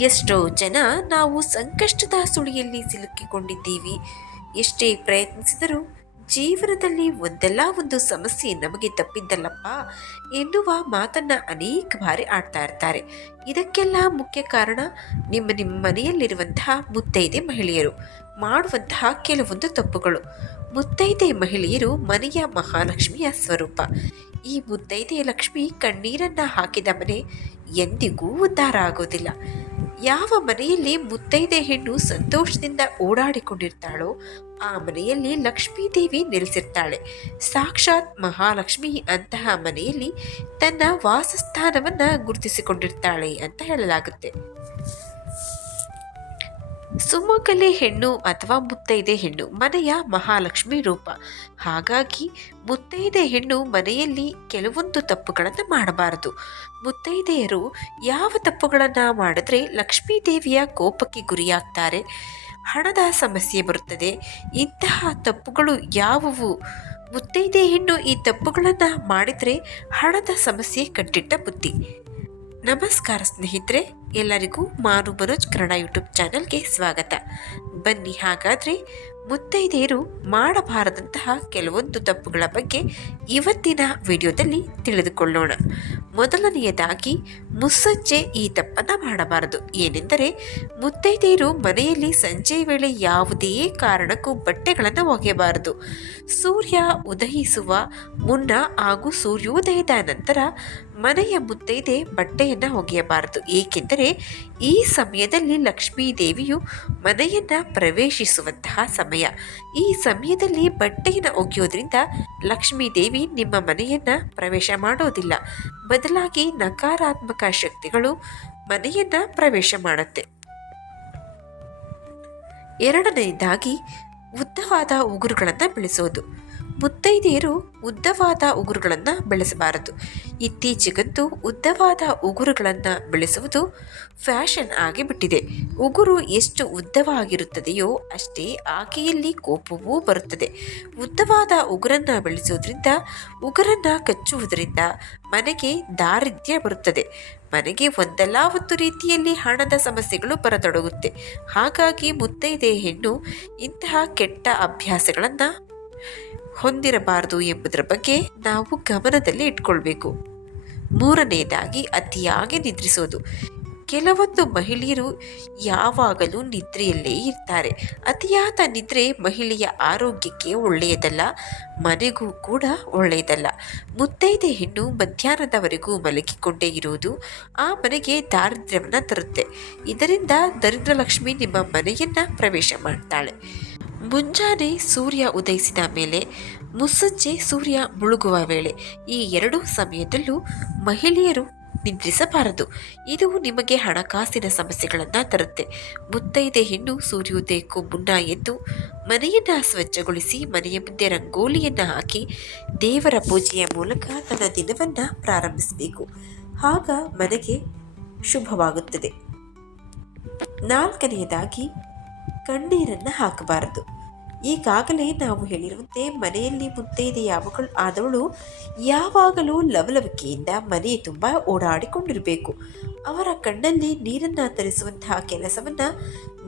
ಎಷ್ಟೋ ಜನ ನಾವು ಸಂಕಷ್ಟದ ಸುಳಿಯಲ್ಲಿ ಸಿಲುಕಿಕೊಂಡಿದ್ದೀವಿ. ಎಷ್ಟೇ ಪ್ರಯತ್ನಿಸಿದರೂ ಜೀವನದಲ್ಲಿ ಒಂದಲ್ಲ ಒಂದು ಸಮಸ್ಯೆ ನಮಗೆ ತಪ್ಪಿದ್ದಲ್ಲಪ್ಪ ಎನ್ನುವ ಮಾತನ್ನ ಅನೇಕ ಬಾರಿ ಆಡ್ತಾ ಇರ್ತಾರೆ. ಇದಕ್ಕೆಲ್ಲ ಮುಖ್ಯ ಕಾರಣ ನಿಮ್ಮ ನಿಮ್ಮ ಮನೆಯಲ್ಲಿರುವಂತಹ ಮುತ್ತೈದೆ ಮಹಿಳೆಯರು ಮಾಡುವಂತಹ ಕೆಲವೊಂದು ತಪ್ಪುಗಳು. ಮುತ್ತೈದೆ ಮಹಿಳೆಯರು ಮನೆಯ ಮಹಾಲಕ್ಷ್ಮಿಯ ಸ್ವರೂಪ. ಈ ಮುತ್ತೈದೆ ಲಕ್ಷ್ಮಿ ಕಣ್ಣೀರನ್ನ ಹಾಕಿದ ಮನೆ ಎಂದಿಗೂ ಉದ್ಧಾರ ಆಗೋದಿಲ್ಲ. ಯಾವ ಮನೆಯಲ್ಲಿ ಮುತ್ತೈದೆ ಹೆಣ್ಣು ಸಂತೋಷದಿಂದ ಓಡಾಡಿಕೊಂಡಿರ್ತಾಳೋ, ಆ ಮನೆಯಲ್ಲಿ ಲಕ್ಷ್ಮೀ ದೇವಿ ನೆಲೆಸಿರ್ತಾಳೆ. ಸಾಕ್ಷಾತ್ ಮಹಾಲಕ್ಷ್ಮಿ ಅಂತಹ ಮನೆಯಲ್ಲಿ ತನ್ನ ವಾಸಸ್ಥಾನವನ್ನು ಗುರುತಿಸಿಕೊಂಡಿರ್ತಾಳೆ ಅಂತ ಹೇಳಲಾಗುತ್ತೆ. ಸುಮಂಗಲಿ ಹೆಣ್ಣು ಅಥವಾ ಮುತ್ತೈದೆ ಹೆಣ್ಣು, ಮನೆಯ ಮಹಾಲಕ್ಷ್ಮಿ ರೂಪ. ಹಾಗಾಗಿ ಮುತ್ತೈದೆ ಹೆಣ್ಣು ಮನೆಯಲ್ಲಿ ಕೆಲವೊಂದು ತಪ್ಪುಗಳನ್ನು ಮಾಡಬಾರದು. ಮುತ್ತೈದೆಯರು ಯಾವ ತಪ್ಪುಗಳನ್ನು ಮಾಡಿದ್ರೆ ಲಕ್ಷ್ಮೀ ದೇವಿಯ ಕೋಪಕ್ಕೆ ಗುರಿಯಾಗ್ತಾರೆ? ಹಣದ ಸಮಸ್ಯೆ ಬರುತ್ತದೆ. ಇಂತಹ ತಪ್ಪುಗಳು ಯಾವುವು? ಮುತ್ತೈದೆ ಹೆಣ್ಣು ಈ ತಪ್ಪುಗಳನ್ನು ಮಾಡಿದರೆ ಹಣದ ಸಮಸ್ಯೆ ಕಟ್ಟಿಟ್ಟ ಬುದ್ಧಿ. ನಮಸ್ಕಾರ ಸ್ನೇಹಿತರೆ, ಎಲ್ಲರಿಗೂ ಮಾನು ಮನೋಜ್ ಕನ್ನಡ ಯೂಟ್ಯೂಬ್ ಚಾನಲ್ಗೆ ಸ್ವಾಗತ. ಬನ್ನಿ ಹಾಗಾದರೆ, ಮುತ್ತೈದೆಯರು ಮಾಡಬಾರದಂತಹ ಕೆಲವೊಂದು ತಪ್ಪುಗಳ ಬಗ್ಗೆ ಇವತ್ತಿನ ವಿಡಿಯೋದಲ್ಲಿ ತಿಳಿದುಕೊಳ್ಳೋಣ. ಮೊದಲನೆಯದಾಗಿ, ಮುಸ್ಸಂಜೆ ಈ ತಪ್ಪನ್ನು ಮಾಡಬಾರದು. ಏನೆಂದರೆ, ಮುತ್ತೈದೆಯರು ಮನೆಯಲ್ಲಿ ಸಂಜೆ ವೇಳೆ ಯಾವುದೇ ಕಾರಣಕ್ಕೂ ಬಟ್ಟೆಗಳನ್ನು ಒಗೆಯಬಾರದು. ಸೂರ್ಯ ಉದಯಿಸುವ ಮುನ್ನ ಹಾಗೂ ಸೂರ್ಯೋದಯದ ನಂತರ ಮನೆಯ ಮುತ್ತೈದೆ ಬಟ್ಟೆಯನ್ನು ಒಗೆಯಬಾರದು. ಏಕೆಂದರೆ ಈ ಸಮಯದಲ್ಲಿ ಲಕ್ಷ್ಮೀ ದೇವಿಯು ಮನೆಯನ್ನು ಪ್ರವೇಶಿಸುವಂತಹ ಸಮಯ. ಈ ಸಮಯದಲ್ಲಿ ಬಟ್ಟೆಯನ್ನು ಒಗೆಯೋದ್ರಿಂದ ಲಕ್ಷ್ಮೀ ದೇವಿ ನಿಮ್ಮ ಮನೆಯನ್ನು ಪ್ರವೇಶ ಮಾಡೋದಿಲ್ಲ. ಬದಲಾಗಿ ನಕಾರಾತ್ಮಕ ಶಕ್ತಿಗಳು ಮನೆಯನ್ನು ಪ್ರವೇಶ ಮಾಡುತ್ತೆ. ಎರಡನೆಯದಾಗಿ ಉದ್ದವಾದ ಉಗುರುಗಳನ್ನು ಬೆಳೆಸೋದು. ಮುತ್ತೈದೆಯರು ಉದ್ದವಾದ ಉಗುರುಗಳನ್ನು ಬೆಳೆಸಬಾರದು. ಇತ್ತೀಚೆಗಂತೂ ಉದ್ದವಾದ ಉಗುರುಗಳನ್ನು ಬೆಳೆಸುವುದು ಫ್ಯಾಷನ್ ಆಗಿಬಿಟ್ಟಿದೆ. ಉಗುರು ಎಷ್ಟು ಉದ್ದವಾಗಿರುತ್ತದೆಯೋ ಅಷ್ಟೇ ಆಕೆಯಲ್ಲಿ ಕೋಪವೂ ಬರುತ್ತದೆ. ಉದ್ದವಾದ ಉಗುರನ್ನು ಬೆಳೆಸುವುದರಿಂದ, ಉಗುರನ್ನು ಕಚ್ಚುವುದರಿಂದ ಮನೆಗೆ ದಾರಿದ್ರ್ಯ ಬರುತ್ತದೆ. ಮನೆಗೆ ಒಂದಲ್ಲ ಒಂದು ರೀತಿಯಲ್ಲಿ ಹಣದ ಸಮಸ್ಯೆಗಳು ಬರತೊಡಗುತ್ತೆ. ಹಾಗಾಗಿ ಮುತ್ತೈದೆ ಹೆಣ್ಣು ಇಂತಹ ಕೆಟ್ಟ ಅಭ್ಯಾಸಗಳನ್ನು ಹೊಂದಿರಬಾರದು ಎಂಬುದರ ಬಗ್ಗೆ ನಾವು ಗಮನದಲ್ಲಿ ಇಟ್ಕೊಳ್ಬೇಕು. ಮೂರನೆಯದಾಗಿ ಅತಿಯಾಗಿ ನಿದ್ರಿಸೋದು. ಕೆಲವೊಂದು ಮಹಿಳೆಯರು ಯಾವಾಗಲೂ ನಿದ್ರೆಯಲ್ಲೇ ಇರ್ತಾರೆ. ಅತಿಯಾದ ನಿದ್ರೆ ಮಹಿಳೆಯ ಆರೋಗ್ಯಕ್ಕೆ ಒಳ್ಳೆಯದಲ್ಲ, ಮನೆಗೂ ಕೂಡ ಒಳ್ಳೆಯದಲ್ಲ. ಮುತ್ತೈದೆ ಹೆಣ್ಣು ಮಧ್ಯಾಹ್ನದವರೆಗೂ ಮಲಗಿಕೊಂಡೇ ಇರುವುದು ಆ ಮನೆಗೆ ದಾರಿದ್ರ್ಯವನ್ನು ತರುತ್ತೆ. ಇದರಿಂದ ದರಿದ್ರಲಕ್ಷ್ಮಿ ನಿಮ್ಮ ಮನೆಯನ್ನು ಪ್ರವೇಶ ಮಾಡ್ತಾಳೆ. ಮುಂಜಾನೆ ಸೂರ್ಯ ಉದಯಿಸಿದ ಮೇಲೆ ಮುಸ್ಸಂಜೆ ಸೂರ್ಯ ಮುಳುಗುವ ವೇಳೆ ಈ ಎರಡೂ ಸಮಯದಲ್ಲೂ ಮಹಿಳೆಯರು ನಿದ್ರಿಸಬಾರದು. ಇದು ನಿಮಗೆ ಹಣಕಾಸಿನ ಸಮಸ್ಯೆಗಳನ್ನು ತರುತ್ತೆ. ಮುತ್ತೈದೆ ಹೆಣ್ಣು ಸೂರ್ಯೋದಯಕ್ಕೂ ಮುನ್ನ ಎದ್ದು ಮನೆಯನ್ನು ಸ್ವಚ್ಛಗೊಳಿಸಿ ಮನೆಯ ಮುಂದೆ ರಂಗೋಲಿಯನ್ನು ಹಾಕಿ ದೇವರ ಪೂಜೆಯ ಮೂಲಕ ತನ್ನ ದಿನವನ್ನು ಪ್ರಾರಂಭಿಸಬೇಕು. ಆಗ ಮನೆಗೆ ಶುಭವಾಗುತ್ತದೆ. ನಾಲ್ಕನೆಯದಾಗಿ ಕಣ್ಣೀರನ್ನು ಹಾಕಬಾರದು. ಈಗಾಗಲೇ ನಾವು ಹೇಳಿರುವಂತೆ ಮನೆಯಲ್ಲಿ ಮುತ್ತೈದೆ ಯಾವಗಳು ಆದವಳು ಯಾವಾಗಲೂ ಲವಲವಿಕೆಯಿಂದ ಮನೆ ತುಂಬ ಓಡಾಡಿಕೊಂಡಿರಬೇಕು. ಅವರ ಕಣ್ಣಲ್ಲಿ ನೀರನ್ನು ತರಿಸುವಂತಹ ಕೆಲಸವನ್ನು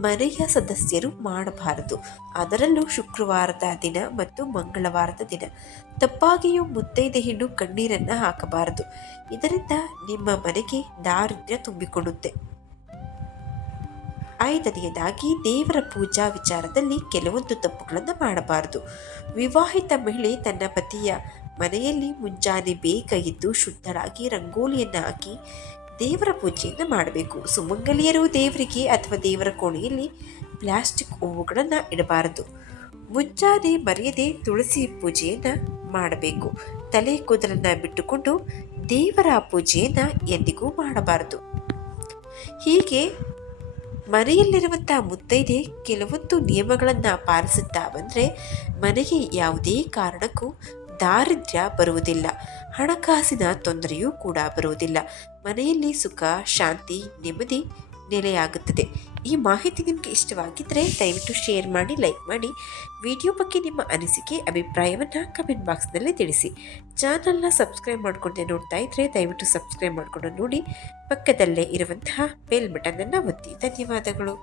ಮನೆಯ ಸದಸ್ಯರು ಮಾಡಬಾರದು. ಅದರಲ್ಲೂ ಶುಕ್ರವಾರದ ದಿನ ಮತ್ತು ಮಂಗಳವಾರದ ದಿನ. ತಪ್ಪಾಗಿಯೂ ಮುತ್ತೈದೆ ಹೆಣ್ಣು ಕಣ್ಣೀರನ್ನು ಹಾಕಬಾರದು. ಇದರಿಂದ ನಿಮ್ಮ ಮನೆಗೆ ದಾರಿದ್ರ್ಯ ತುಂಬಿಕೊಳ್ಳುತ್ತೆ. ಐದನೆಯದಾಗಿ ದೇವರ ಪೂಜಾ ವಿಚಾರದಲ್ಲಿ ಕೆಲವೊಂದು ತಪ್ಪುಗಳನ್ನು ಮಾಡಬಾರದು. ವಿವಾಹಿತ ಮಹಿಳೆ ತನ್ನ ಪತಿಯ ಮನೆಯಲ್ಲಿ ಮುಂಜಾನೆ ಬೇಗ ಇದ್ದು ಶುದ್ಧರಾಗಿ ರಂಗೋಲಿಯನ್ನು ಹಾಕಿ ದೇವರ ಪೂಜೆಯನ್ನು ಮಾಡಬೇಕು. ಸುಮಂಗಲಿಯರು ದೇವರಿಗೆ ಅಥವಾ ದೇವರ ಕೋಣೆಯಲ್ಲಿ ಪ್ಲಾಸ್ಟಿಕ್ ಹೂವುಗಳನ್ನು ಇಡಬಾರದು. ಮುಂಜಾನೆ ಮರೆಯದೆ ತುಳಸಿ ಪೂಜೆಯನ್ನು ಮಾಡಬೇಕು. ತಲೆ ಕೂದಲನ್ನು ಬಿಟ್ಟುಕೊಂಡು ದೇವರ ಪೂಜೆಯನ್ನು ಎಂದಿಗೂ ಮಾಡಬಾರದು. ಹೀಗೆ ಮನೆಯಲ್ಲಿರುವಂಥ ಮುತ್ತೈದೆ ಕೆಲವೊಂದು ನಿಯಮಗಳನ್ನು ಪಾಲಿಸುತ್ತಾ ಬಂದರೆ ಮನೆಗೆ ಯಾವುದೇ ಕಾರಣಕ್ಕೂ ದಾರಿದ್ರ್ಯ ಬರುವುದಿಲ್ಲ. ಹಣಕಾಸಿನ ತೊಂದರೆಯೂ ಕೂಡ ಬರುವುದಿಲ್ಲ. ಮನೆಯಲ್ಲಿ ಸುಖ, ಶಾಂತಿ, ನೆಮ್ಮದಿ ನೆಲೆಯಾಗುತ್ತದೆ ಈ ಮಾಹಿತಿ ನಿಮಗೆ ಇಷ್ಟವಾಗಿದ್ದರೆ ದಯವಿಟ್ಟು ಶೇರ್ ಮಾಡಿ, ಲೈಕ್ ಮಾಡಿ. ವಿಡಿಯೋ ಬಗ್ಗೆ ನಿಮ್ಮ ಅನಿಸಿಕೆ, ಅಭಿಪ್ರಾಯವನ್ನು ಕಮೆಂಟ್ ಬಾಕ್ಸ್ನಲ್ಲಿ ತಿಳಿಸಿ. ಚಾನಲ್ನ ಸಬ್ಸ್ಕ್ರೈಬ್ ಮಾಡ್ಕೊಂಡೆ ನೋಡ್ತಾ ಇದ್ದರೆ ದಯವಿಟ್ಟು ಸಬ್ಸ್ಕ್ರೈಬ್ ಮಾಡಿಕೊಂಡು ನೋಡಿ. ಪಕ್ಕದಲ್ಲೇ ಇರುವಂತಹ ಬೆಲ್ ಬಟನನ್ನು ಒತ್ತಿ. ಧನ್ಯವಾದಗಳು.